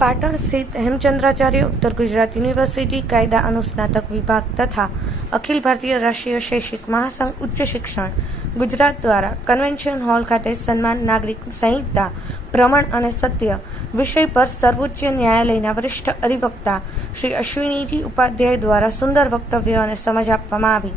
पाटण स्थित हेमचंद्राचार्य उत्तर गुजरात यूनिवर्सिटी कायदा अनुस्नातक विभाग तथा अखिल भारतीय राष्ट्रीय शैक्षिक महासंघ उच्च शिक्षण गुजरात द्वारा कन्वेंशन हॉल खाते सन्मान नागरिक संहिता प्रमाण અને સત્ય વિષય પર સર્વોચ્ચ ન્યાયાલયના વરિષ્ઠ અધિવક્તા શ્રી અશ્વિનીજી ઉપાધ્યાય દ્વારા સુંદર વક્તવ્ય અને સમજ આપવામાં આવી।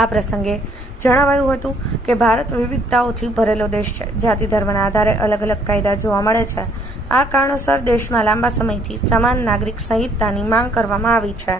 આ પ્રસંગે જણાવાયું હતું કે ભારત વિવિધતાઓથી ભરેલો દેશ છે। જાતિ ધર્મના આધારે અલગ અલગ કાયદા જોવા મળે છે। આ કારણોસર દેશમાં લાંબા સમયથી સમાન નાગરિક સંહિતાની માંગ કરવામાં આવી છે।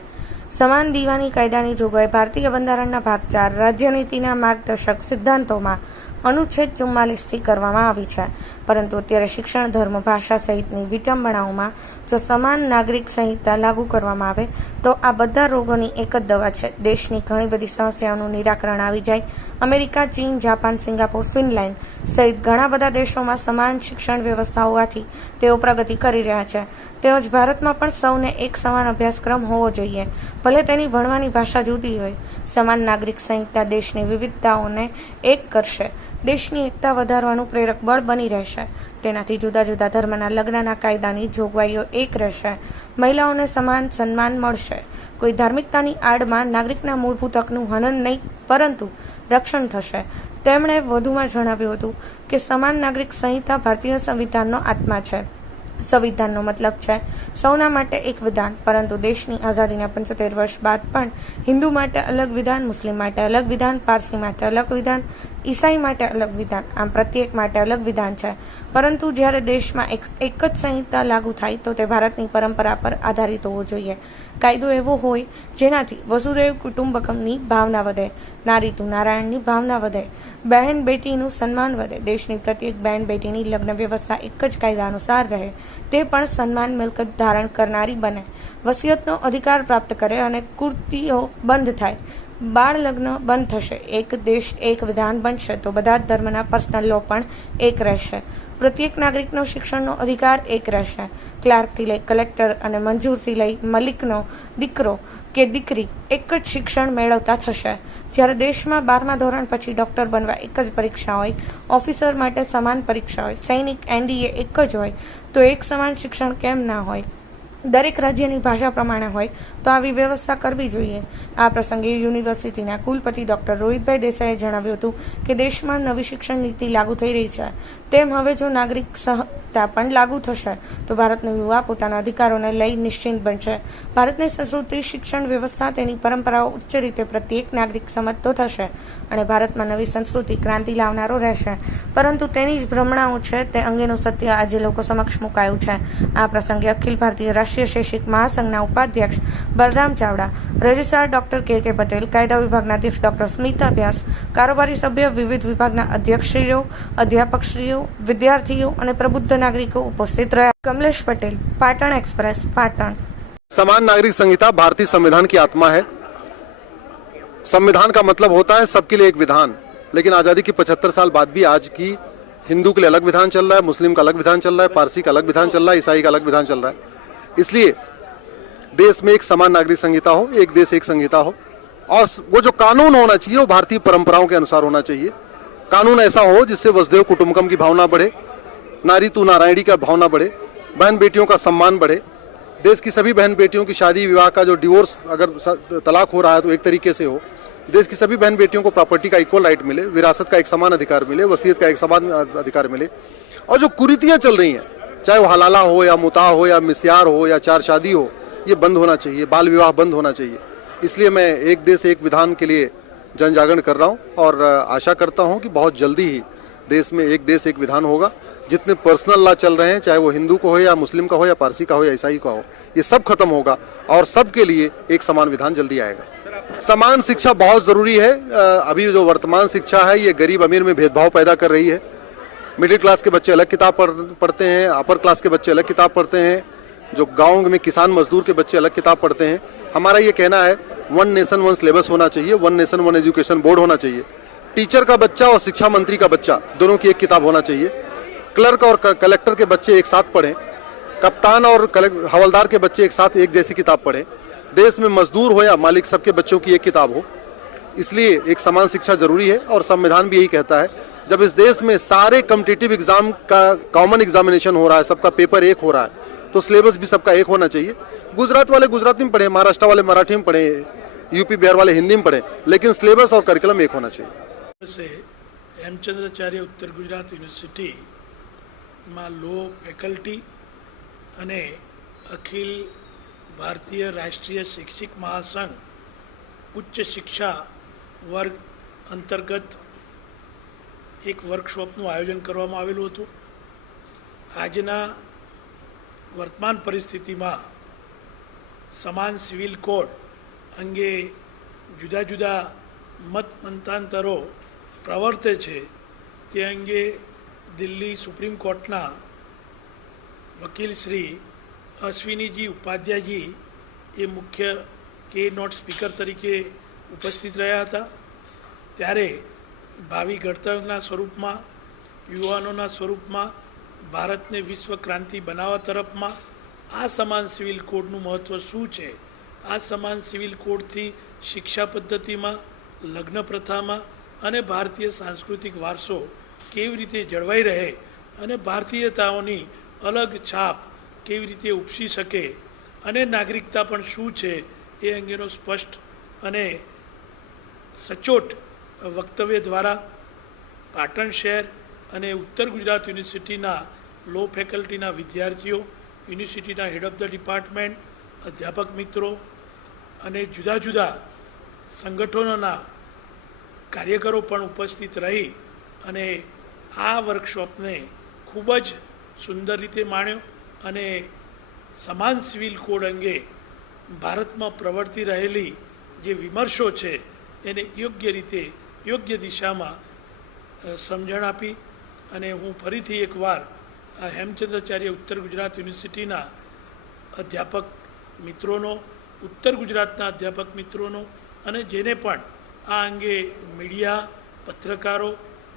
સમાન દીવાની કાયદાની જોગવાઈ ભારતીય બંધારણના ભાગ 4 રાજ્યનીતિના માર્ગદર્શક સિદ્ધાંતોમાં અનુચ્છેદ 44થી કરવામાં આવી છે, પરંતુ અત્યારે શિક્ષણ, ધર્મ, ભાષા સહિતની વિટંબણાઓમાં જો સમાન નાગરિક સંહિતા લાગુ કરવામાં આવે તો આ બધા રોગોની એક જ દવા છે। દેશની ઘણી બધી સમસ્યાઓનું નિરાકરણ આવી જાય। અમેરિકા, ચીન, જાપાન, સિંગાપોર, ફિનલેન્ડ સહિત ઘણા બધા દેશોમાં સમાન શિક્ષણ વ્યવસ્થા હોવાથી તેઓ પ્રગતિ કરી રહ્યા છે। તેમજ ભારતમાં પણ સૌને એક સમાન અભ્યાસક્રમ હોવો જોઈએ, ભલે તેની ભણવાની ભાષા જુદી હોય। સમાન નાગરિક સંહિતા દેશની વિવિધતાઓને એક કરશે, દેશની એકતા વધારવાનું પ્રેરક બળ બની રહેશે। તેનાથી જુદા જુદા ધર્મના લગ્નના કાયદાની જોગવાઈઓ એક રહેશે। મહિલાઓને સમાન સન્માન મળશે। કોઈ ધાર્મિકતાની આડમાં નાગરિકના મૂળભૂત હકનું હનન નહીં પરંતુ રક્ષણ થશે। તેમણે વધુમાં જણાવ્યું હતું કે સમાન નાગરિક સંહિતા ભારતીય સંવિધાનનો આત્મા છે। સંવિધાનનો મતલબ છે સૌના માટે એક વિધાન, પરંતુ દેશની આઝાદીના 75 વર્ષ બાદ પણ હિન્દુ માટે અલગ વિધાન, મુસ્લિમ માટે અલગ વિધાન, પારસી માટે અલગ વિધાન, ઈસાઈ માટે અલગ વિધાન, આમ પ્રત્યેક માટે અલગ વિધાન છે। પરંતુ જ્યારે દેશમાં એક જ સંહિતા લાગુ થાય તો તે ભારતની પરંપરા પર આધારિત હોવો જોઈએ। કાયદો એવો હોય જેનાથી વસુધૈવ કુટુંબકમની ભાવના વધે, નારી તું નારાયણની ભાવના વધે, બહેન બેટીનું સન્માન વધે, દેશની પ્રત્યેક બહેન બેટીની લગ્ન વ્યવસ્થા એક જ કાયદા અનુસાર રહે, તે પણ સન્માન મિલકત ધારણ કરનારી બને, વસિયતનો અધિકાર પ્રાપ્ત કરે અને કુર્તીઓ બંધ થાય, બાળ લગ્ન બંધ થશે, એક દેશ એક વિધાન બનશે તો બધા જ ધર્મના પર્સનલ લો પણ એક રહેશે। પ્રત્યેક નાગરિકનો શિક્ષણનો અધિકાર એક રહેશે। ક્લાર્કથી લઈ કલેક્ટર અને મંજૂરથી લઈ મલિકનો દીકરો કે દીકરી એક જ શિક્ષણ મેળવતા થશે। જ્યારે દેશમાં 12મા ધોરણ પછી ડોક્ટર બનવા એક જ પરીક્ષા હોય, ઓફિસર માટે સમાન પરીક્ષા હોય, સૈનિક NDA એક જ હોય, તો એક સમાન શિક્ષણ કેમ ના હોય? દરેક રાજ્યની ભાષા પ્રમાણે હોય તો આવી વ્યવસ્થા કરવી જોઈએ। આ પ્રસંગે યુનિવર્સિટીના કુલપતિ ડોક્ટર રોહિતભાઈ દેસાઈએ જણાવ્યું હતું કે દેશમાં નવી શિક્ષણ નીતિ લાગુ થઈ રહી છે, તેમ હવે જો નાગરિક સંહિતા પણ લાગુ થશે તો ભારતનો યુવા પોતાના અધિકારોને લઈ નિશ્ચિંત બનશે। ભારતની સંસ્કૃતિ, શિક્ષણ વ્યવસ્થા, તેની પરંપરાઓ ઉચ્ચ રીતે પ્રત્યેક નાગરિક સમજતો થશે અને ભારતમાં નવી સંસ્કૃતિ ક્રાંતિ લાવનારો રહેશે, પરંતુ તેની જ ભ્રમણાઓ છે તે અંગેનું સત્ય આજે લોકો સમક્ષ મુકાયું છે। આ પ્રસંગે અખિલ ભારતીય રાષ્ટ્રીય શૈક્ષિક મહાસંઘના ઉપાધ્યક્ષ બલરામ ચાવડા, રજિસ્ટ્રાર ડોક્ટર કે પટેલ, કાયદા વિભાગના અધ્યક્ષ ડોક્ટર સ્મિતા વ્યાસ, કારોબારી સભ્ય, વિવિધ વિભાગના અધ્યક્ષશ્રીઓ, અધ્યાપકશ્રીઓ, વિદ્યાર્થીઓ અને પ્રબુદ્ધ નાગરિકો ઉપસ્થિત રહ્યા। કમલેશ પટેલ, पाटन एक्सप्रेस, पाटन। समान नागरिक संहिता भारतीय संविधान की आत्मा है। संविधान का मतलब होता है सबके लिए एक विधान, लेकिन आज़ादी की 75 साल बाद भी आज की हिंदू के लिए अलग विधान चल रहा है, मुस्लिम का अलग विधान चल रहा है, पारसी का अलग विधान चल रहा है, ईसाई का अलग विधान चल रहा है। इसलिए देश में एक समान नागरिक संहिता हो, एक देश एक संहिता हो, और वो जो कानून होना चाहिए वो भारतीय परंपराओं के अनुसार होना चाहिए। कानून ऐसा हो जिससे वसुधैव कुटुंबकम की भावना बढ़े, नारी तू नारायणी का भावना बढ़े, बहन बेटियों का सम्मान बढ़े। देश की सभी बहन बेटियों की शादी विवाह का जो डिवोर्स अगर तलाक हो रहा है तो एक तरीके से हो। देश की सभी बहन बेटियों को प्रॉपर्टी का इक्वल राइट मिले, विरासत का एक समान अधिकार मिले, वसीयत का एक समान अधिकार मिले। और जो कुरीतियाँ चल रही हैं, चाहे वो हलाला हो या मुता हो या मिस्यार हो या चार शादी हो, ये बंद होना चाहिए, बाल विवाह बंद होना चाहिए। इसलिए मैं एक देश एक विधान के लिए जन जागरण कर रहा हूँ और आशा करता हूँ कि बहुत जल्दी ही देश में एक देश एक विधान होगा। जितने पर्सनल लॉ चल रहे हैं, चाहे वो हिंदू को हो या मुस्लिम का हो या पारसी का हो या ईसाई का हो, ये सब खत्म होगा और सबके लिए एक समान विधान जल्दी आएगा। समान शिक्षा बहुत ज़रूरी है। अभी जो वर्तमान शिक्षा है ये गरीब अमीर में भेदभाव पैदा कर रही है। मिडिल क्लास के बच्चे अलग किताब पढ़ते हैं, अपर क्लास के बच्चे अलग किताब पढ़ते हैं, जो गाँव में किसान मजदूर के बच्चे अलग किताब पढ़ते हैं। हमारा ये कहना है वन नेशन वन सिलेबस होना चाहिए, one nation one education board होना चाहिए। टीचर का बच्चा और शिक्षा मंत्री का बच्चा दोनों की एक किताब होना चाहिए। क्लर्क और कलेक्टर के बच्चे एक साथ पढ़ें, कप्तान और हवलदार के बच्चे एक साथ एक जैसी किताब पढ़ें। देश में मजदूर हो या मालिक, सबके बच्चों की एक किताब हो। इसलिए एक समान शिक्षा जरूरी है और संविधान भी यही कहता है। जब इस देश में सारे कॉम्पिटिटिव एग्जाम का कॉमन एग्जामिनेशन हो रहा है, सबका पेपर एक हो रहा है, तो सिलेबस भी सबका एक होना चाहिए। गुजरात वाले गुजराती में पढ़े, महाराष्ट्र वाले मराठी में पढ़े, यूपी बिहार वाले हिंदी में पढ़े, लेकिन सिलेबस और करिकुलम एक होना चाहिए। से હેમચંદ્રાચાર્ય ઉત્તર ગુજરાત યુનિવર્સિટીમાં લો ફેકલ્ટી અને અખિલ ભારતીય રાષ્ટ્રીય શૈક્ષિક મહાસંઘ ઉચ્ચ શિક્ષા વર્ગ અંતર્ગત એક વર્કશોપનું આયોજન કરવામાં આવેલું હતું. આજના વર્તમાન પરિસ્થિતિમાં સમાન સિવિલ કોડ અંગે જુદા જુદા મત મંતાંતરો પ્રવર્તે છે તે અંગે દિલ્હી સુપ્રીમ કોર્ટના વકીલ શ્રી અશ્વિનીજી ઉપાધ્યાયજી એ મુખ્ય કે નોટ સ્પીકર તરીકે ઉપસ્થિત રહ્યા હતા. ત્યારે ભાવિ ઘડતરના સ્વરૂપમાં, યુવાનોના સ્વરૂપમાં ભારતને વિશ્વ ક્રાંતિ બનાવવા તરફમાં આ સમાન સિવિલ કોડનું મહત્ત્વ શું છે, આ સમાન સિવિલ કોડથી શિક્ષા પદ્ધતિમાં, લગ્ન પ્રથામાં અને ભારતીય સાંસ્કૃતિક વારસો કેવી રીતે જળવાઈ રહે અને ભારતીયતાઓની અલગ છાપ કેવી રીતે ઉપસી શકે અને નાગરિકતા પણ શું છે એ અંગેનો સ્પષ્ટ અને સચોટ વક્તવ્ય દ્વારા પાટણ શહેર અને ઉત્તર ગુજરાત યુનિવર્સિટીના લો ફેકલ્ટીના વિદ્યાર્થીઓ, યુનિવર્સિટીના હેડ ઓફ ધ ડિપાર્ટમેન્ટ, અધ્યાપક મિત્રો અને જુદા જુદા સંગઠનોના કાર્યકરો પણ ઉપસ્થિત રહી અને આ વર્કશોપને ખૂબ જ સુંદર રીતે માણ્યો અને સમાન સિવિલ કોડ અંગે ભારતમાં પ્રવર્તી રહેલી જે વિમર્શો છે એને યોગ્ય રીતે, યોગ્ય દિશામાં સમજણ આપી. અને હું ફરીથી એકવાર આ હેમચંદ્રાચાર્ય ઉત્તર ગુજરાત યુનિવર્સિટીના અધ્યાપક મિત્રોનો, ઉત્તર ગુજરાતના અધ્યાપક મિત્રોનો અને જેને પણ આ અંગે મીડિયા, પત્રકારો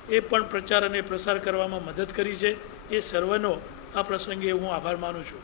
એ પણ પ્રચાર અને પ્રસાર કરવામાં મદદ કરી છે, એ સર્વનો આ પ્રસંગે હું આભાર માનું છું.